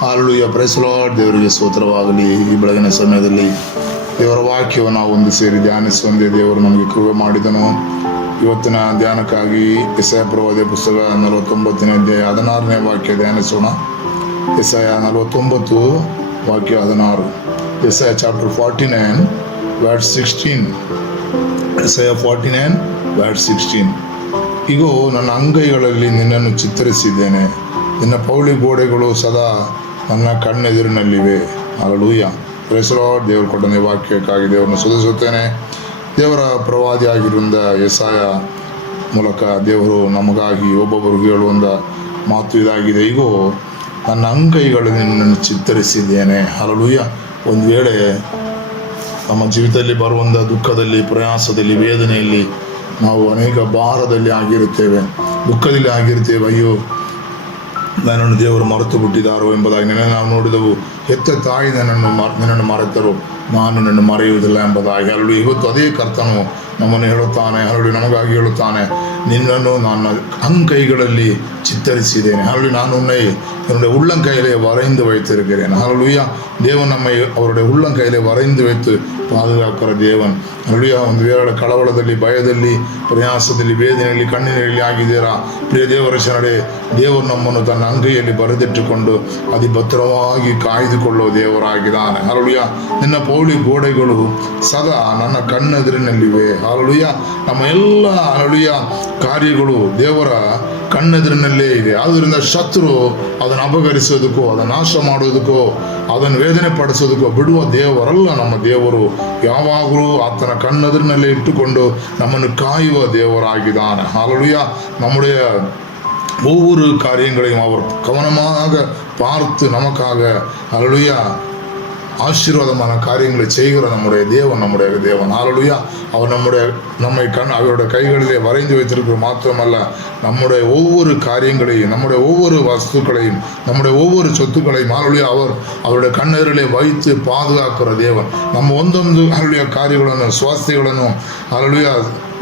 Hallelujah, price lord. ದೇವರಿಗೆ ಸ್ತೋತ್ರವಾಗಲಿ. ಈ ಬೆಳಗಿನ ಸಮಯದಲ್ಲಿ ದೇವರ ವಾಕ್ಯವನ್ನು ನಾವು ಒಂದು ಸೇರಿ ಧ್ಯಾನಿಸುವಂತೆ ದೇವರು ನಮಗೆ ಕೃಪೆ ಮಾಡಿದನು. ಇವತ್ತಿನ ಧ್ಯಾನಕ್ಕಾಗಿ ಯೆಶಾಯ ಪ್ರವಾದಿಯ ಪುಸ್ತಕ 49ನೇ ಅಧ್ಯಾಯ 16ನೇ ವಾಕ್ಯ ಧ್ಯಾನಿಸೋಣ. ಯೆಶಾಯ 49 ವಾಕ್ಯ 16. ಯೆಶಾಯ ಚಾಪ್ಟರ್ 49 verse 16. ಯೆಶಾಯ 49 verse 16. ಇಗೋ, ನನ್ನ ಅಂಗೈಗಳಲ್ಲಿ ನಿನ್ನನ್ನು ಚಿತ್ರಿಸಿದ್ದೇನೆ, ನಿನ್ನ ಪೌಳಿ ಗೋಡೆಗಳು ಸದಾ ನನ್ನ ಕಣ್ಣೆದುರಿನಲ್ಲಿವೆ. Hallelujah, price lord. ದೇವರು ಕೊಟ್ಟ ವಾಕ್ಯಕ್ಕಾಗಿ ದೇವರನ್ನು ಸ್ತುತಿಸುತ್ತೇನೆ. ದೇವರ ಪ್ರವಾದಿಯಾಗಿರುವಂಥ ಯೆಶಾಯ ಮೂಲಕ ದೇವರು ನಮಗಾಗಿ ಒಬ್ಬೊಬ್ಬರು ಹೇಳುವಂಥ ಮಾತು ಇದಾಗಿದೆ. ಇಗೋ, ನನ್ನ ಅಂಗೈಗಳಲ್ಲಿ ನಿನ್ನನ್ನು ಚಿತ್ತರಿಸಿದ್ದೇನೆ. ಹಲ್ಲೆಲೂಯಾ. ಒಂದು ವೇಳೆ ನಮ್ಮ ಜೀವಿತದಲ್ಲಿ ಬರುವಂಥ ದುಃಖದಲ್ಲಿ, ಪ್ರಯಾಸದಲ್ಲಿ, ವೇದನೆಯಲ್ಲಿ ನಾವು ಅನೇಕ ಭಾರದಲ್ಲಿ ಆಗಿರುತ್ತೇವೆ, ದುಃಖದಲ್ಲಿ ಆಗಿರ್ತೇವೆ. ಅಯ್ಯೋ, ನನ್ನನ್ನು ದೇವರು ಮರೆತು ಬಿಟ್ಟಿದ್ದಾರೋ ಎಂಬುದಾಗಿ ನಾವು ನೋಡಿದೆವು. ಹೆತ್ತ ತಾಯಿ ನಿನ್ನನ್ನು ಮರೆತರು, ನಾನು ನಿನ್ನನ್ನು ಮರೆಯುವುದಿಲ್ಲ ಎಂಬುದಾಗಿ. ಅಲ್ಲಿ ಇವತ್ತು ಅದೇ ಕರ್ತನು ನಮ್ಮನ್ನು ಹೇಳುತ್ತಾನೆ. ಅಲ್ಲಿ ನಮಗಾಗಿ ಹೇಳುತ್ತಾನೆ, ನಿನ್ನನ್ನು ನನ್ನ ಅಂಗೈಗಳಲ್ಲಿ ಚಿತ್ತರಿಸಿದ್ದೇನೆ. ಅಲ್ಲಿ ನಾನು என்னுடைய உள்ளங்கையிலே வரைந்து வைத்திருக்கிறேன். ஹல்லேலூயா. தேவன் நம்மை அவருடைய உள்ளங்கையிலே வரைந்து வைத்து பாதுகாக்கிற ದೇವನ್. ಹಲ್ಲೆಲೂಯಾ. ಒಂದು ವೇಳೆ ಕಳವಳದಲ್ಲಿ, ಭಯದಲ್ಲಿ, ಪ್ರಯಾಸದಲ್ಲಿ, ವೇದನೆಯಲ್ಲಿ, ಕಣ್ಣಿನಲ್ಲಿ ಆಗಿದ್ದೀರಾ, ಪ್ರಿಯ ದೇವರಚನಡೆ, ದೇವರು ನಮ್ಮನ್ನು ತನ್ನ ಅಂಗೈಯಲ್ಲಿ ಬರೆದಿಟ್ಟುಕೊಂಡು ಅತಿ ಭದ್ರವಾಗಿ ಕಾಯ್ದುಕೊಳ್ಳುವ ದೇವರಾಗಿದ್ದಾನೆ. ಹಲ್ಲೆಲೂಯಾ. ನಿನ್ನ ಪೌಳಿ ಗೋಡೆಗಳು ಸದಾ ನನ್ನ ಕಣ್ಣೆದುರಿನಲ್ಲಿವೆ. ಹಲ್ಲೆಲೂಯಾ. ನಮ್ಮ ಎಲ್ಲ ಹಲ್ಲೆಲೂಯಾ ಕಾರ್ಯಗಳು ದೇವರ ಕಣ್ಣೆದುರಿನಲ್ಲೇ ಇದೆ. ಆದ್ದರಿಂದ ಶತ್ರು ಅದನ್ನು ಅಪಹರಿಸೋದಕ್ಕೋ, ಅದನ್ನು ನಾಶ ಮಾಡೋದಕ್ಕೋ, ಅದನ್ನು ವೇದನೆ ಪಡಿಸೋದಕ್ಕೋ ಬಿಡುವ ದೇವರಲ್ಲ ನಮ್ಮ ದೇವರು. ಯಾವಾಗಲೂ ಆತನ ಕಣ್ಣೆದುರಿನಲ್ಲೇ ಇಟ್ಟುಕೊಂಡು ನಮ್ಮನ್ನು ಕಾಯುವ ದೇವರಾಗಿದ್ದಾನೆ. ஹல்லேலூயா. நம்முடைய ஒவ்வொரு காரியங்களையும் அவர் கவனமாக பார்த்து நமக்காக ஹல்லேலூயா ஆசீர்வாதமான காரியங்களை செய்கிற நம்முடைய தேவன். ஹல்லேலூயா. அவர் அவருடைய கைகளிலே வரைந்து வைத்திருக்கிற மாத்திரமல்ல, நம்முடைய ஒவ்வொரு காரியங்களையும், நம்முடைய ஒவ்வொரு வஸ்துக்களையும், நம்முடைய ஒவ்வொரு சொத்துக்களையும் ஹல்லேலೂಯಾ அவர் ಅವರುடைய ಕಣ್ಣೆದುರಲ್ಲೇ ವಹಿಸಿ ಪಾದುಗಾಕುವ ದೇವನ್. ನಮ್ಮ ಒಂದೊಂದು ಹಲ್ಲೆಲೂಯಾ ಕಾರ್ಯಗಳನ್ನು, ಸ್ವಾಸ್ಥ್ಯಗಳನ್ನು ಹಲ್ಲೆಲೂಯಾ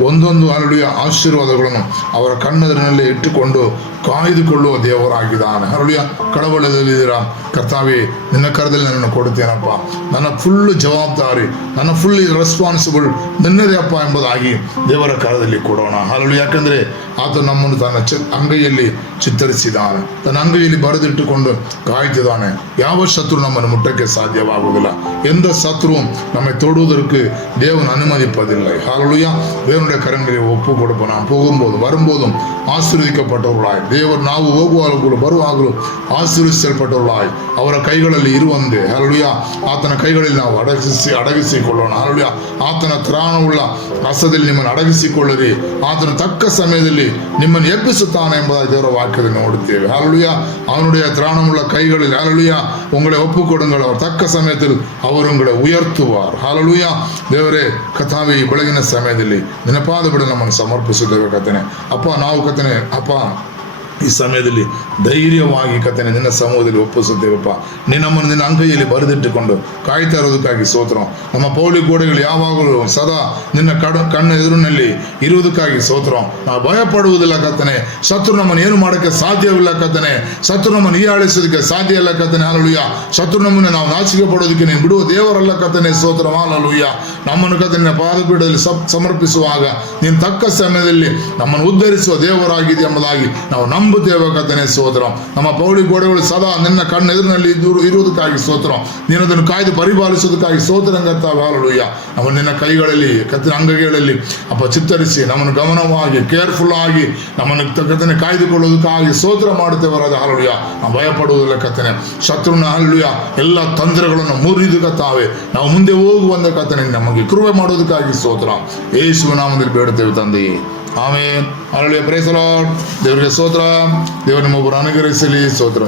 ಒಂದೊಂದು ಹಲ್ಲೆಲೂಯಾ ಆಶೀರ್ವಾದಗಳನ್ನು ಅವರ ಕಣ್ಣೆದುರಿನಲ್ಲೇ ಇಟ್ಟುಕೊಂಡು ಕಾಯ್ದುಕೊಳ್ಳುವ ದೇವರಾಗಿದ್ದಾನೆ. ಹಲ್ಲೆಲೂಯಾ. ಕಳವಳದಲ್ಲಿದ್ದೀರಾ, ಕರ್ತಾವೇ ನಿನ್ನ ಕರದಲ್ಲಿ ನನ್ನನ್ನು ಕೊಡುತ್ತೇನಪ್ಪ, ನನ್ನ ಫುಲ್ ಜವಾಬ್ದಾರಿ, ನನ್ನ ಫುಲ್ ರೆಸ್ಪಾನ್ಸಿಬಲ್ ನಿನ್ನದೇ ಅಪ್ಪ ಎಂಬುದಾಗಿ ದೇವರ ಕರದಲ್ಲಿ ಕೊಡೋಣ. ಹಲ್ಲೆಲೂಯಾ. ಯಾಕಂದರೆ ಆತ ನಮ್ಮನ್ನು ತನ್ನ ಅಂಗೈಯಲ್ಲಿ ಚಿತ್ತರಿಸಿದ್ದಾನೆ, ತನ್ನ ಅಂಗೈಯಲ್ಲಿ ಬರೆದಿಟ್ಟುಕೊಂಡು ಕಾಯ್ತಿದ್ದಾನೆ. ಯಾವ ಶತ್ರು ನಮ್ಮನ್ನು ಮುಟ್ಟಕ್ಕೆ ಸಾಧ್ಯವಾಗುವುದಿಲ್ಲ. ಎಂದ ಶತ್ರು நம்மை தொடுவதற்கு தேவன் அனுமதிப்பதில்லை. ஹல்லேலூயா. தேவனுடைய கரங்களிலே ஒப்பு கொடுப்போம். நாம் போகும்போதும் வரும்போதும் ಆಶೀರ್ವದಿಸಲ್ಪಟ್ಟವர்களಾய், ದೇವರು ನಾವು ಹೋಗುವಾಗಲೂ ಬರುವಾಗಲೂ ಆಶೀರ್ವದಿಸಲ್ಪಟ್ಟವர்களಾய் ಅವರ ಕೈಗಳಲ್ಲಿ ಇರುವಂತೆ ಹಲ್ಲೆಲೂಯಾ ಆತನ ಕೈಗಳಲ್ಲಿ ನಾವು ಅಡಗಿಸಿಕೊಳ್ಳೋಣ. ಹಲ್ಲೆಲೂಯಾ. ಆತನ ತ್ರಾಣವುಳ್ಳ ಹಸ್ತದಲ್ಲಿ ನಿಮ್ಮನ್ನು ಅಡಗಿಸಿಕೊಳ್ಳಿರಿ, ಆತನ ತಕ್ಕ ಸಮಯದಲ್ಲಿ ನಿಮ್ಮನ್ನು ಎಬ್ಬಿಸುತ್ತಾನೆ ಎಂಬುದಾಗಿ ದೇವರ ವಾಕ್ಯದಲ್ಲಿ ನೋಡುತ್ತೇವೆ. ಹಲ್ಲೆಲೂಯಾ. அவனுடைய திராணமுள்ள கைகளில் ஹல்லேலூயா உங்களை ஒப்பு கொடுங்கள், அவர் தக்க சமயத்தில் அவர் உங்களை உயர்த்துவார். ஹல்லேலூயா. ದೇವರೇ, ಕಥಾವಿ ಬೆಳಗಿನ ಸಮಯದಲ್ಲಿ ನಿನ್ನ ಪಾದಬಿಡ ನಮ್ಮನ್ನು ಸಮರ್ಪಿಸುತ್ತೇವೆ ಕರ್ತನೇ. ಅಪ್ಪ, ನಾವು ಕರ್ತನೇ ಅಪ್ಪ ಈ ಸಮಯದಲ್ಲಿ ಧೈರ್ಯವಾಗಿ ಕರ್ತನೇ ನಿನ್ನ ಸಮೂಹದಲ್ಲಿ ಒಪ್ಪಿಸುತ್ತೇವಪ್ಪ. ನಮ್ಮನ್ನು ನಿನ್ನ ಅಂಗೈಯಲ್ಲಿ ಬರೆದಿಟ್ಟುಕೊಂಡು ಕಾಯ್ತಾ ಇರೋದಕ್ಕಾಗಿ ಸ್ತೋತ್ರ. ನಮ್ಮ ಪೌಳಿ ಗೋಡೆಗಳು ಯಾವಾಗಲೂ ಸದಾ ನಿನ್ನ ಕಣ್ಣ ಎದುರಿನಲ್ಲಿ ಇರುವುದಕ್ಕಾಗಿ ಸ್ತೋತ್ರ. ನಾವು ಭಯ ಪಡುವುದಿಲ್ಲ ಕರ್ತನೇ. ಶತ್ರು ನಮ್ಮನ್ನು ಏನು ಮಾಡೋಕ್ಕೆ ಸಾಧ್ಯವಿಲ್ಲ ಕರ್ತನೇ. ಶತ್ರು ನಮ್ಮನ್ನು ಹೀಯಾಳಿಸೋದಕ್ಕೆ ಸಾಧ್ಯ ಇಲ್ಲ ಕರ್ತನೇ. ಹಲ್ಲೆಲೂಯಾ. ಶತ್ರು ನಮ್ಮನ್ನು ನಾವು ನಾಚಿಕೆ ಪಡೋದಕ್ಕೆ ನೀನು ಬಿಡುವ ದೇವರಲ್ಲ ಕರ್ತನೇ. ಸ್ತೋತ್ರ. ಹಲ್ಲೆಲೂಯಾ. ನಮ್ಮನ್ನು ಕರ್ತನೇ ಪಾದಪೀಠದಲ್ಲಿ ಸಮರ್ಪಿಸುವಾಗ ನೀನು ತಕ್ಕ ಸಮಯದಲ್ಲಿ ನಮ್ಮನ್ನು ಉದ್ಧರಿಸುವ ದೇವರಾಗಿದೆ ಎಂಬುದಾಗಿ ನಾವು ನಂಬುತ್ತೇವೆ ಕರ್ತನೇ. ಸ್ತೋತ್ರ. ನಮ್ಮ ಪೌಳಿ ಗೋಡೆಗಳು ಸದಾ ನಿನ್ನ ಕಣ್ಣೆದುರಿನಲ್ಲಿ ಇರುವುದಕ್ಕಾಗಿ ಸ್ತೋತ್ರ. ನೀನು ಅದನ್ನು ಕಾಯ್ದು ಪರಿಪಾಲಿಸುವುದಕ್ಕಾಗಿ ಸ್ತೋತ್ರ ಕರ್ತಾವೆ. ಹಲ್ಲೆಲೂಯಾ. ನಮ್ಮ ನಿನ್ನ ಕೈಗಳಲ್ಲಿ ಕರ್ತನ ಅಂಗೈಗಳಲ್ಲಿ ಅಪ್ಪ ಚಿತ್ತರಿಸಿ ನಮ್ಮನ್ನು ಗಮನವಾಗಿ ಕೇರ್ಫುಲ್ ಆಗಿ ನಮ್ಮನ್ನು ಕರ್ತನೆ ಕಾಯ್ದುಕೊಳ್ಳುವುದಕ್ಕಾಗಿ ಸ್ತೋತ್ರ ಮಾಡುತ್ತೇವೆ. ಹಲ್ಲೆಲೂಯಾ. ನಾವು ಭಯಪಡುವುದಿಲ್ಲ ಕರ್ತನೆ. ಶತ್ರುನ ಹಲ್ಲೆಲೂಯಾ ಎಲ್ಲ ತಂತ್ರಗಳನ್ನು ಮುರಿದು ಕರ್ತಾವೆ ನಾವು ಮುಂದೆ ಹೋಗುವಂತ ಕರ್ತನೆ ನಮಗೆ ಕೃಪೆ ಮಾಡೋದಕ್ಕಾಗಿ ಸ್ತೋತ್ರ. ಯೇಸುವಿನ ನಾಮದಲ್ಲಿ ಬೇಡುತ್ತೇವೆ ತಂದೆಯೇ. Amen. Hallelujah. Praise the lord. ದೇವರಿಗೆ ಸ್ತೋತ್ರ. ದೇವರು ನಿಮ್ಮೊಬ್ಬರು ಅನುಗ್ರಹಿಸಲಿ. ಸ್ತೋತ್ರ.